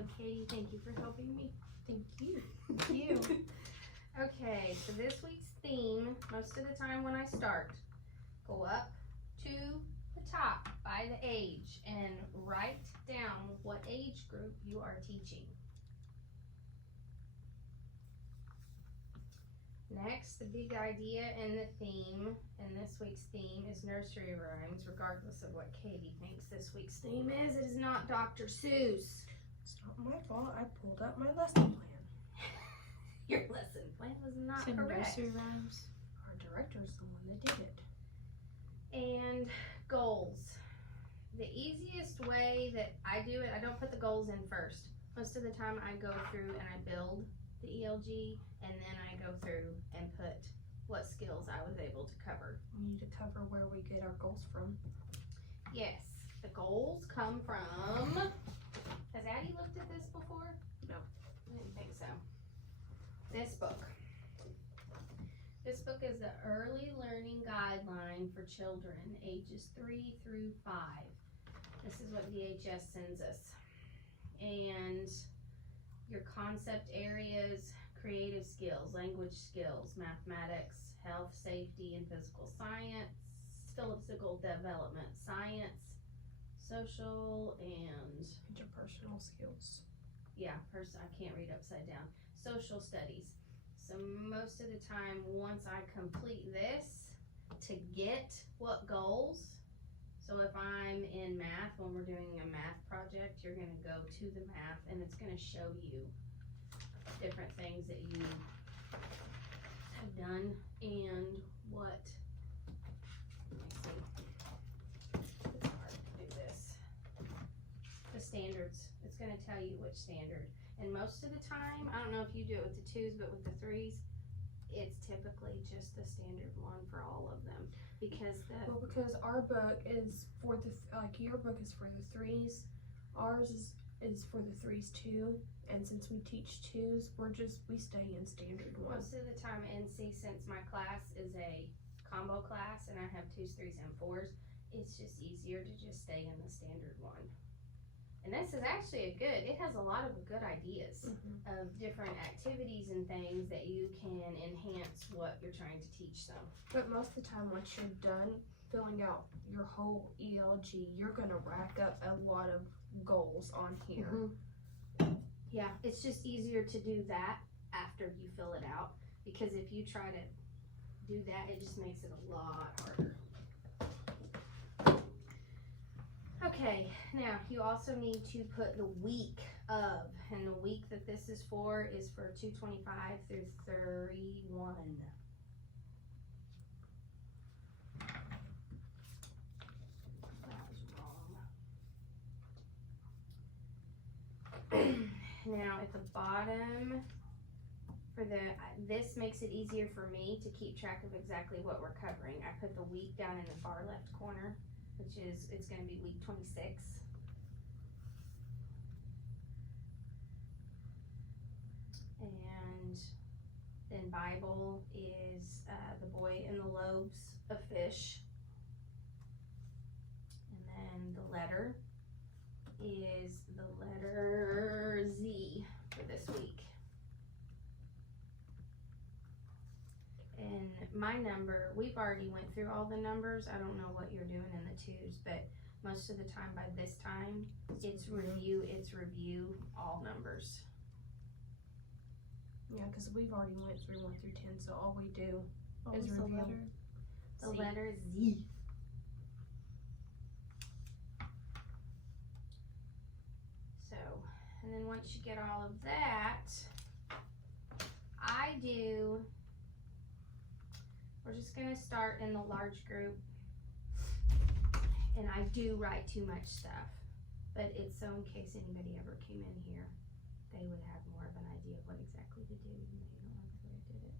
So Katie, thank you for helping me. Thank you. Thank you. Okay, so this week's theme, most of the time when I start, go up to the top by the age and write down what age group you are teaching. Next, the big idea in the theme, and this week's theme is nursery rhymes, regardless of what Katie thinks this week's theme is. It is not Dr. Seuss. It's not my fault. I pulled up my lesson plan. Your lesson plan was not Some correct. nursery rhymes. Our director's the one that did it. And goals. The easiest way that I do it, I don't put the goals in first. Most of the time I go through and I build the ELG, and then I go through and put what skills I was able to cover. We need to cover where we get our goals from. Yes, the goals come from, has Addie looked at this before? No. I didn't think so. This book. This book is the Early Learning Guideline for Children ages 3 through 5. This is what DHS sends us. And your concept areas, creative skills, language skills, mathematics, health, safety, and physical science, physical development, science, social, and Interpersonal skills. yeah, I can't read upside down. Social studies. So most of the time, once I complete this, to get what goals, so if I'm in math, when we're doing a math project, you're gonna go to the math and it's gonna show you different things that you have done and what, let me see, it's hard to do this. The standards, it's gonna tell you which standard. And most of the time, I don't know if you do it with the 2s, but with the 3s, it's typically just the standard one for all of them. Because because our book is for the, like your book is for the 3s, ours is for the 3s too. And since we teach 2s, we stay in standard 1. most of the time, NC, since my class is a combo class and I have 2s, 3s, and 4s, it's just easier to just stay in the standard 1. And this is actually it has a lot of good ideas of different activities and things that you can enhance what you're trying to teach them. But most of the time, once you're done filling out your whole ELG, you're gonna rack up a lot of goals on here. Yeah, it's just easier to do that after you fill it out, because if you try to do that, it just makes it a lot harder. Okay, now you also need to put the week of, and the week that this is for is for 225 through 31. That was wrong. Now at the bottom, for this makes it easier for me to keep track of exactly what we're covering. I put the week down in the far left corner, which is, it's going to be week 26. And then Bible is the boy and the loaves of fish. And then the letter is the letter Z for this week. And my number, we've already went through all the numbers. I don't know what you're doing in the 2s, but most of the time by this time, it's review all numbers. Yeah, because we've already went through 1 through 10, so all we do is the review. letter Z. So, and then once you get all of that, we're just gonna start in the large group, and I do write too much stuff, but it's so in case anybody ever came in here, they would have more of an idea of what exactly to do, even though you don't like the way I did it.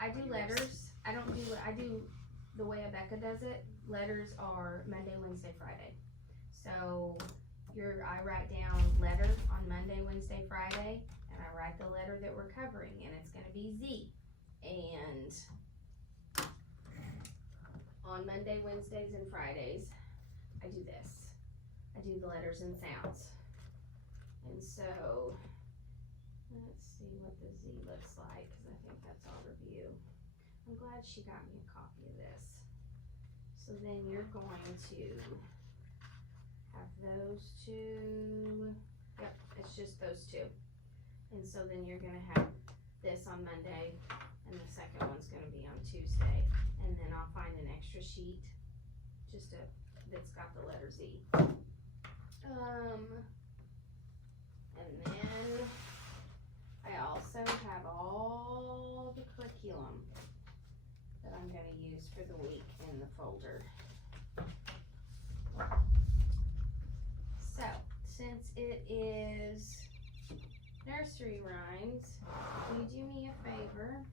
I do letters. I do the way Abeka does it. Letters are Monday, Wednesday, Friday. So I write down letter on Monday, Wednesday, Friday, and I write the letter that we're covering, and it's gonna be Z. And on Monday, Wednesdays, and Fridays, I do this. I do the letters and sounds. And so, let's see what the Z looks like, because I think that's all review. I'm glad she got me a copy of this. So then you're going to have those two. Yep, it's just those two. And so then you're gonna have this on Monday, and the second one's gonna be on Tuesday. And then I'll find an extra sheet, that's got the letter Z. And then I also have all the curriculum that I'm gonna use for the week in the folder. So, since it is nursery rhymes, will you do me a favor?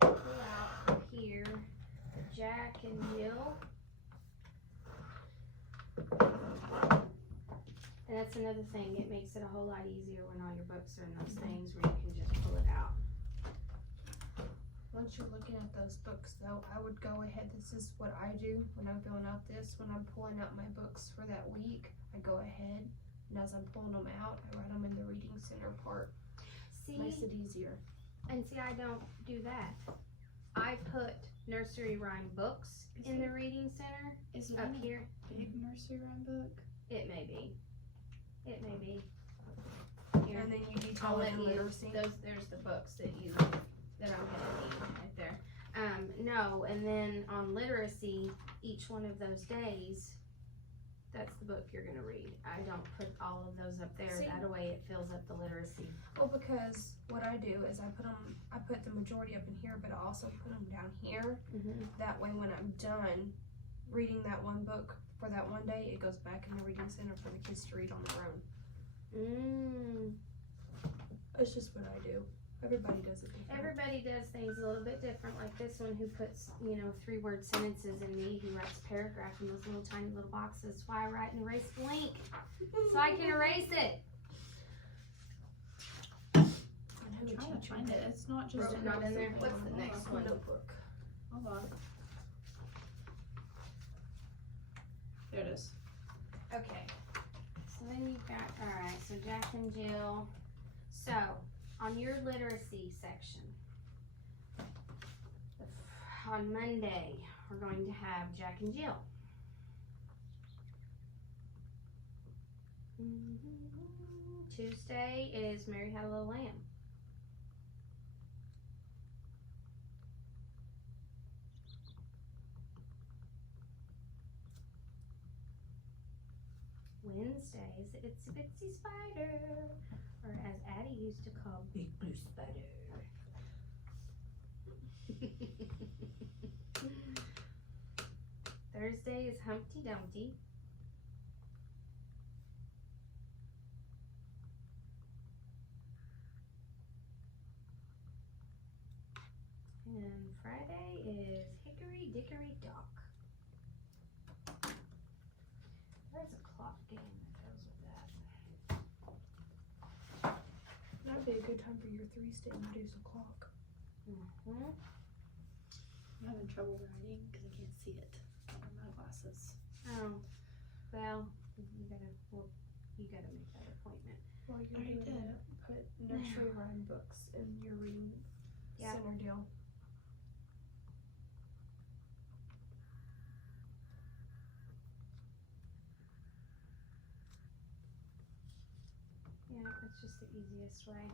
Pull out from here Jack and Jill. And that's another thing, it makes it a whole lot easier when all your books are in those things where you can just pull it out. Once you're looking at those books though, I would go ahead, this is what I do when I'm filling out this, when I'm pulling out my books for that week, I go ahead, and as I'm pulling them out, I write them in the reading center part. See, Makes it easier. and see, I don't do that. I put nursery rhyme books in the reading center Is it up in a here. big nursery rhyme book? It may be. It may be. Here. And then you I'll detail let it in you, literacy. there's the books that I'm gonna need right there. No, and then on literacy, each one of those days, that's the book you're gonna read. I don't put all of those up there, See? that way it fills up the literacy. Well, because what I do is I put the majority up in here, but I also put them down here. That way when I'm done reading that one book for that one day, it goes back in the reading center for the kids to read on their own. It's just what I do. Everybody does it different. Everybody does things a little bit different, like this one who puts, 3-word sentences in me, who writes a paragraph in those little tiny little boxes. That's why I write and erase blank, so I can erase it. And who I'm trying would to teach find you it. that? It's not just Wrote it not in there. What's the next one? Notebook. Hold on. There it is. Okay, so then you've got, alright, so Jack and Jill. So, on your literacy section, on Monday, we're going to have Jack and Jill. Tuesday is Mary Had a Little Lamb. Wednesday is the Itsy Bitsy Spider, or as Addie used to call Big Blue Spider. Thursday is Humpty Dumpty. And Friday is Hickory Dickory Dock. There's a clock game that goes with that. That'd be a good time for your 3s to introduce a clock. Mm-hmm. I'm having trouble writing because I can't see it. I don't wear my glasses. Oh, well, you gotta make that appointment. While you're Already doing did. that, put nursery rhyme books in your reading Yeah. center deal. Yeah, it's just the easiest way.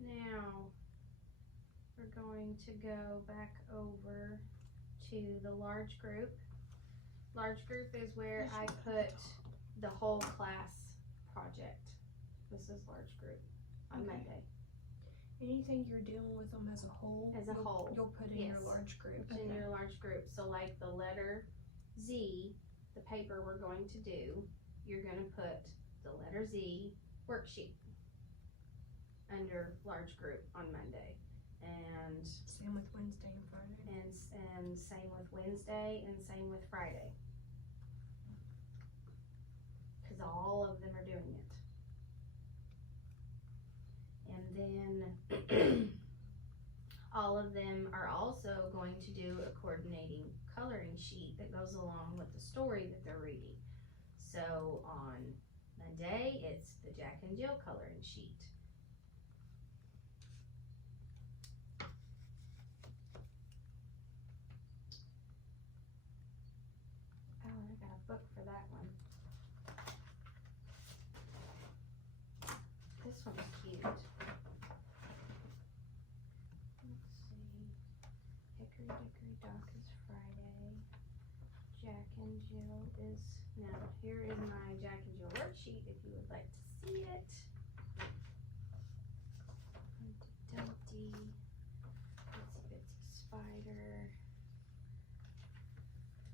Now we're going to go back over to the large group. Large group is where I put the whole class project. This is large group on Okay. Monday. Anything you're dealing with them as a whole, As a whole, you'll put in your yes. large group. In your large group. So like the letter Z, the paper we're going to do, you're gonna put the letter Z worksheet under large group on Monday. And Same with Wednesday and Friday. and same with Wednesday and same with Friday. Cause all of them are doing it. And then all of them are also going to do a coordinating coloring sheet that goes along with the story that they're reading. So on Monday, it's the Jack and Jill coloring sheet. Oh, I got a book for that one. This one's cute. Let's see. Hickory Dickory Dock is Friday. Jack and Jill is, now here is my Jack and Jill worksheet if you would like to see it. Humpty Dumpty, Itsy Bitsy Spider.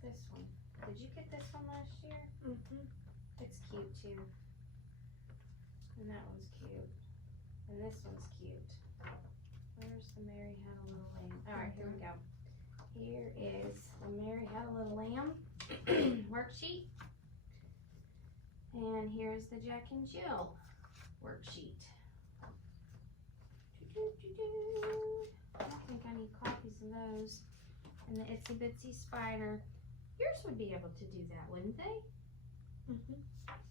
This one. Did you get this one last year? Mm-hmm. It's cute too. And that one's cute. And this one's cute. Where's the Mary Had a Little Lamb? Alright, here we go. Here is the Mary Had a Little Lamb worksheet. And here's the Jack and Jill worksheet. I think I need copies of those. And the Itsy Bitsy Spider. Yours would be able to do that, wouldn't they? Mm-hmm.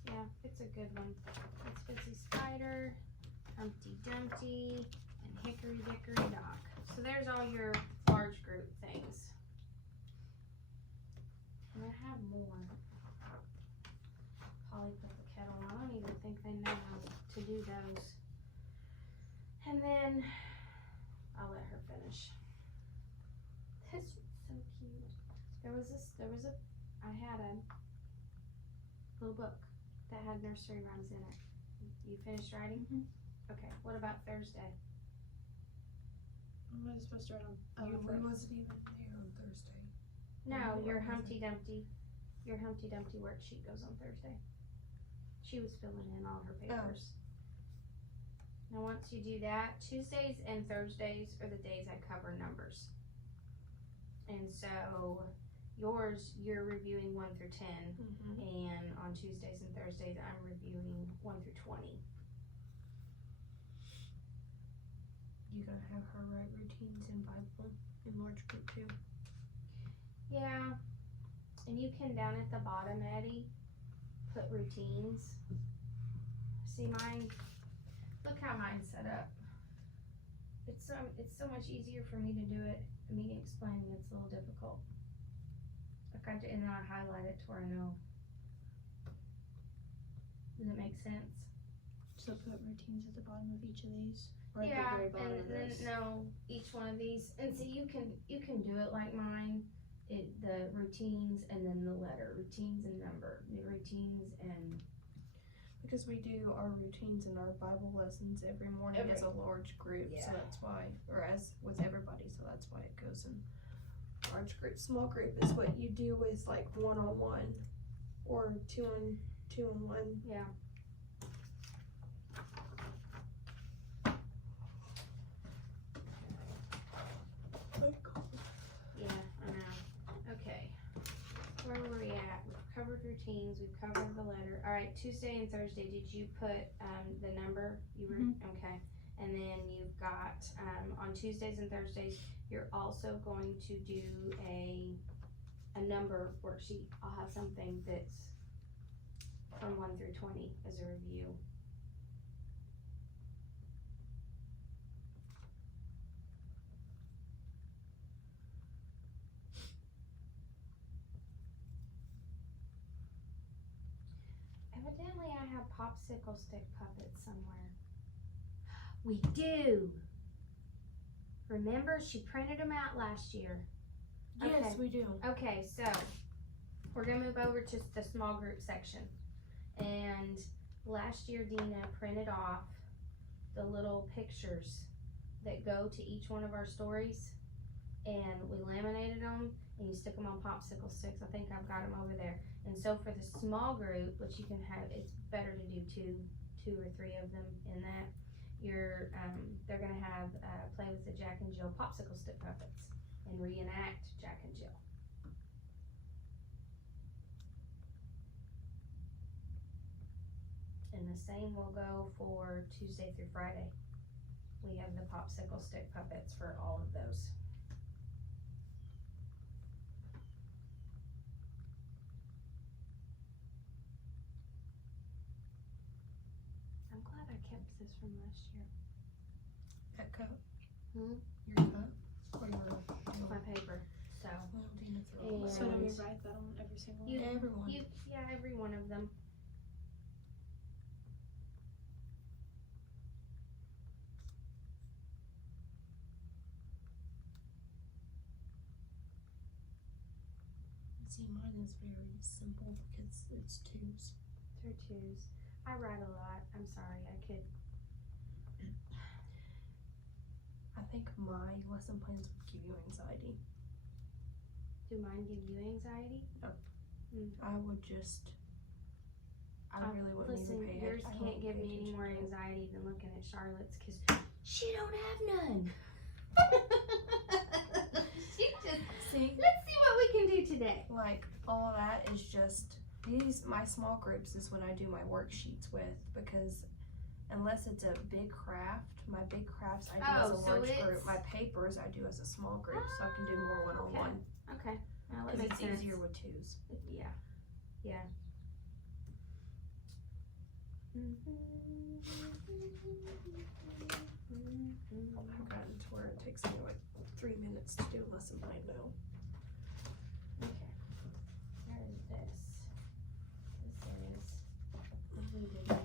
Yeah, it's a good one. Itsy Bitsy Spider, Humpty Dumpty, and Hickory Dickory Dock. So there's all your large group things. And I have more. Polly put the kettle on. I don't even think they know how to do those. And then I'll let her finish. This one's so cute. I had a little book that had nursery rhymes in it. You finished writing? Mhm. Okay, what about Thursday? What am I supposed to write on? We wasn't even there on Thursday. No, What your was Humpty Dumpty worksheet goes on Thursday. She was filling in all her papers. Now once you do that, Tuesdays and Thursdays are the days I cover numbers. And so yours, you're reviewing 1 through 10, Mm-hmm. and on Tuesdays and Thursdays, I'm reviewing 1 through 20. You gotta have her write routines in Bible in large group too. Yeah, and you can down at the bottom, Eddie, put routines. See mine? Look how mine's set up. It's so much easier for me to do it. Me explaining it's a little difficult. And then I highlight it to where I know. Does it make sense? So put routines at the bottom of each of these? Or at Yeah, the very bottom and of then this? no, each one of these, and see you can do it like mine. The routines and then the letter, routines and number, the routines and Because we do our routines and our Bible lessons every morning as a large group, so Yeah. that's why, or as with everybody, so that's why it goes in large group. Small group is what you do with like 1-on-1 or 2-on-1. yeah. Yeah, I know. Okay. Where were we at? We've covered routines, we've covered the letter. Alright, Tuesday and Thursday, did you put the number? You were okay. And then you've got on Tuesdays and Thursdays, you're also going to do a number worksheet. I'll have something that's from 1 through 20 as a review. Evidently I have popsicle stick puppets somewhere. We do! Remember, she printed them out last year. Yes, Okay. we do. Okay, so we're gonna move over to the small group section. And last year Dina printed off the little pictures that go to each one of our stories, and we laminated them and you stick them on popsicle sticks. I think I've got them over there. And so for the small group, which you can have, it's better to do two or three of them in that. They're gonna have play with the Jack and Jill popsicle stick puppets and reenact Jack and Jill. And the same will go for Tuesday through Friday. We have the popsicle stick puppets for all of those. kept this from last year. That cup. Hmm? Your cup. Or your My paper. So. Well, Dina threw And- it So do we write that on every single You- one? Everyone. Yeah, every one of them. See, mine is very simple because it's twos. They're twos. I write a lot. I'm sorry. I could. I think my lesson plans would give you anxiety. Do mine give you anxiety? I would just. I really wouldn't Listen, even pay yours I can't wouldn't give pay me any attention more to it. anxiety than looking at Charlotte's because she don't have none. She just. See, Let's see what we can do today. like all that is just my small groups is what I do my worksheets with, because unless it's a big craft, my big crafts I do as Oh, a so large it's- group. My papers I do as a small group, so I can do more one-on-one Okay. Now that because makes it's sense. easier with twos. Yeah. Yeah. I've gotten to where it takes me like 3 minutes to do a lesson plan now. Okay. Where is this? This is. We need to do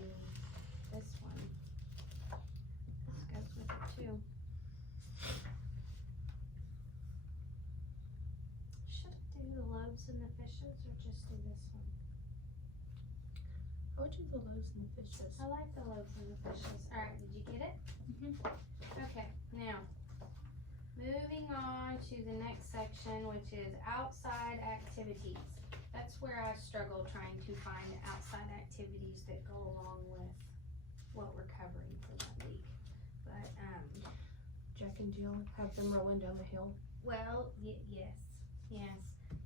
this one. This goes with it too. Should I do the loaves and the fishes or just do this one? I would do the loaves and the fishes. I like the loaves and the fishes. Alright, did you get it? Okay, now, moving on to the next section, which is outside activities. That's where I struggle trying to find outside activities that go along with what we're covering for that week. But, Jack and Jill have them rolling down the hill. well, yes.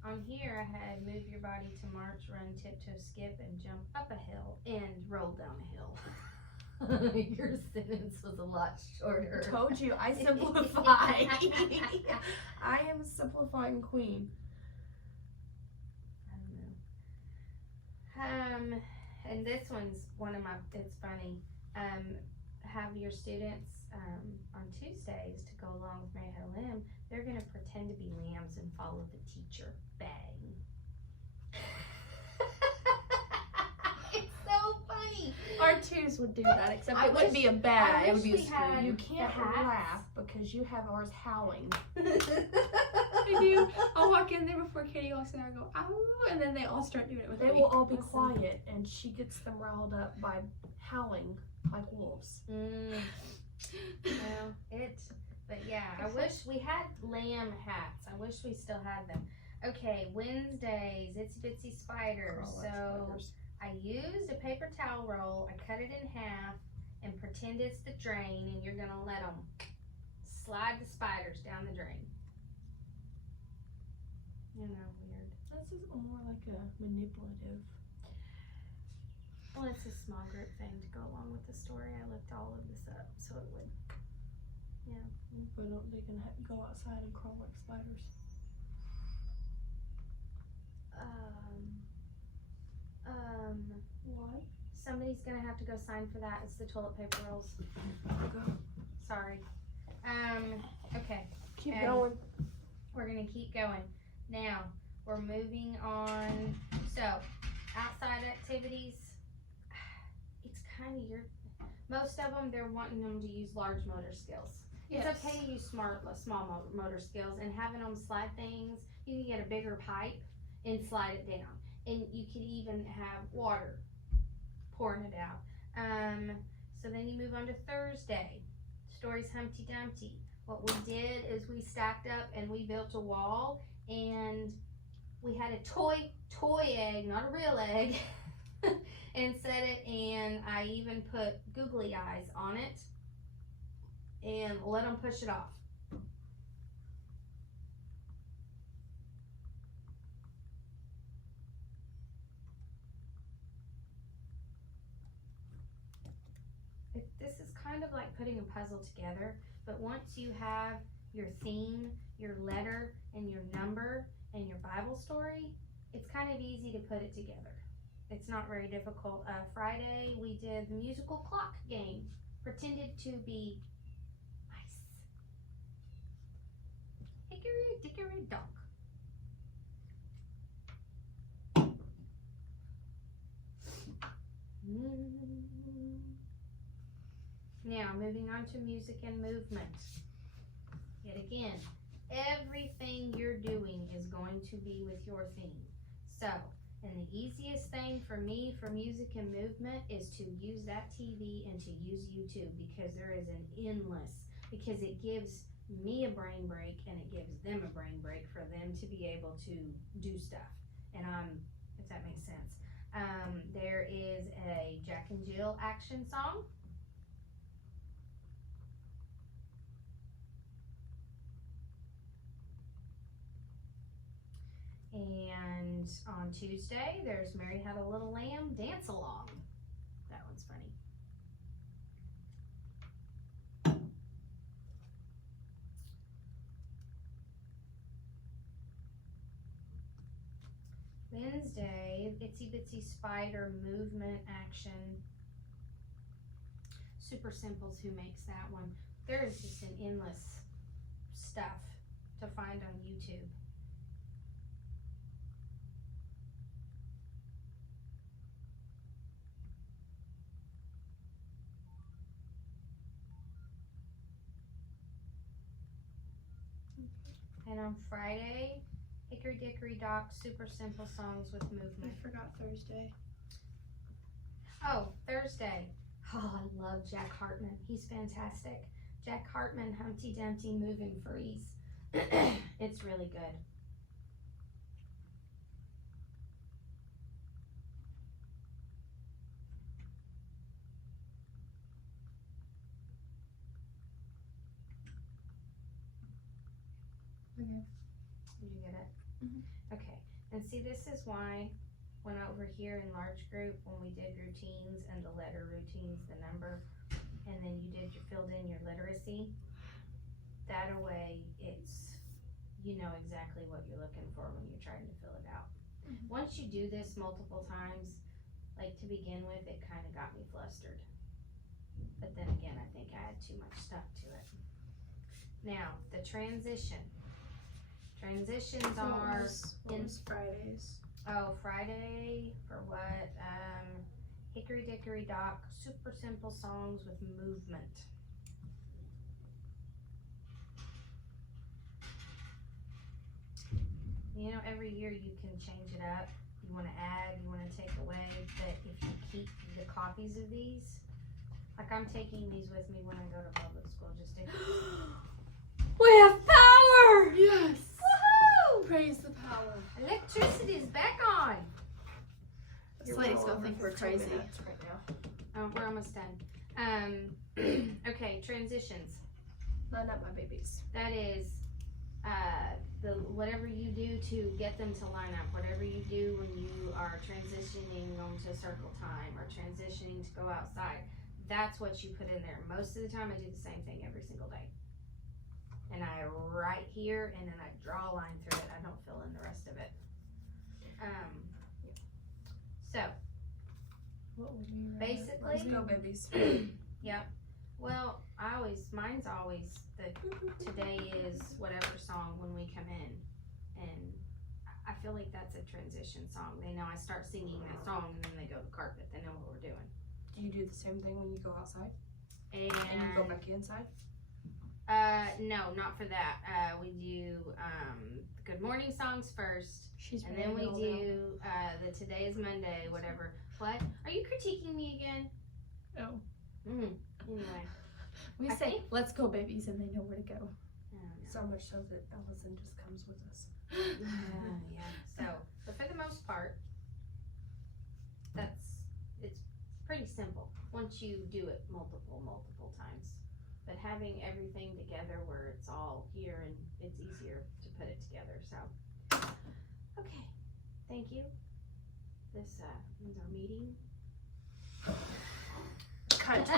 On here, I had move your body to march, run, tiptoe, skip, and jump up a hill and roll down a hill. Your sentence was a lot shorter. Told you, I simplify. I am a simplifying queen. I don't know. And this one's one of my, it's funny. Have your students, on Tuesdays to go along with Mary Had a Limb, they're gonna pretend to be lambs and follow the teacher. Bang. It's so funny. Our twos would do that, except I it wouldn't be a I bad, it would wish be a we had scream. You the can't hats. laugh because you have ours howling. I do. I'll walk in there before Katie walks in there and go, ow, and then they all start doing it with They me. will all be Listen. quiet, and she gets them riled up by howling like wolves. Well, but yeah, I wish we had lamb hats. I wish we still had them. Okay, Wednesdays, Itsy Bitsy Spiders. Oh, So spiders. I used a paper towel roll, I cut it in half, and pretend it's the drain, and you're gonna let them slide the spiders down the drain. You know, weird. This is more like a manipulative. Well, it's a small group thing to go along with the story. I looked all of this up, so it would. But they can go outside and crawl like spiders. What? Somebody's gonna have to go sign for that. It's the toilet paper rolls. Go. Sorry. Okay. Keep And- going. We're gonna keep going. Now, we're moving on. So, outside activities, it's kind of most of them, they're wanting them to use large motor skills. Yes. It's okay to use small motor skills, and having them slide things, you can get a bigger pipe and slide it down. And you could even have water pouring it out. So then you move on to Thursday. Stories Humpty Dumpty. What we did is we stacked up and we built a wall, and we had a toy egg, not a real egg, and set it, and I even put googly eyes on it and let them push it off. This is kind of like putting a puzzle together, but once you have your theme, your letter, and your number, and your Bible story, it's kind of easy to put it together. It's not very difficult. Friday we did the musical clock game. Pretended to be mice. Hickory dickory dock. Now, moving on to music and movement. Yet again, everything you're doing is going to be with your theme. So, and the easiest thing for me for music and movement is to use that TV and to use YouTube, because there is an endless, because it gives me a brain break and it gives them a brain break for them to be able to do stuff. And if that makes sense. There is a Jack and Jill action song. And on Tuesday, there's Mary Had a Little Lamb Dance Along. That one's funny. Wednesday, Itsy Bitsy Spider Movement Action. Super Simple's who makes that one. There is just an endless stuff to find on YouTube. And on Friday, Hickory Dickory Dock, Super Simple Songs with Movement. I forgot Thursday. Oh, Thursday. Oh, I love Jack Hartman. He's fantastic. Jack Hartman, Humpty Dumpty, Move and Freeze. It's really good. Okay. Did you get it? Mhm. Okay. And see, this is why when over here in large group, when we did routines and the letter routines, the number, and then you filled in your literacy, that way it's, you know exactly what you're looking for when you're trying to fill it out. Mhm. Once you do this multiple times, like to begin with, it kind of got me flustered. But then again, I think I had too much stuff to it. Now, the transition. Transitions So are what was Fridays? Friday for what? Hickory Dickory Dock, Super Simple Songs with Movement. You know, every year you can change it up. You want to add, you want to take away, but if you keep the copies of these, like I'm taking these with me when I go to public school, just to. We have power! Yes! Woohoo! Praise the power. Electricity is back on. This lady's gonna think we're crazy. Right now. We're almost done. Okay, transitions. Line up my babies. That is whatever you do to get them to line up, whatever you do when you are transitioning onto circle time or transitioning to go outside, that's what you put in there. Most of the time I do the same thing every single day. And I write here and then I draw a line through it. I don't fill in the rest of it. So What would we write? basically, Let's go, babies. yep. Well, mine's always today is whatever song when we come in, and I feel like that's a transition song. They know I start singing that song, and then they go to carpet. They know what we're doing. Do you do the same thing when you go outside? And you go back inside? no, not for that. We do good morning songs first, and then we do the today is Monday, whatever. What? Are you critiquing me again? Oh. Anyway. We I say, think- let's go, babies, and they know where to go. So much so that Allison just comes with us. Yeah. So, but for the most part, it's pretty simple once you do it multiple times. But having everything together where it's all here and it's easier to put it together. So, okay. Thank you. This ends our meeting. Cut.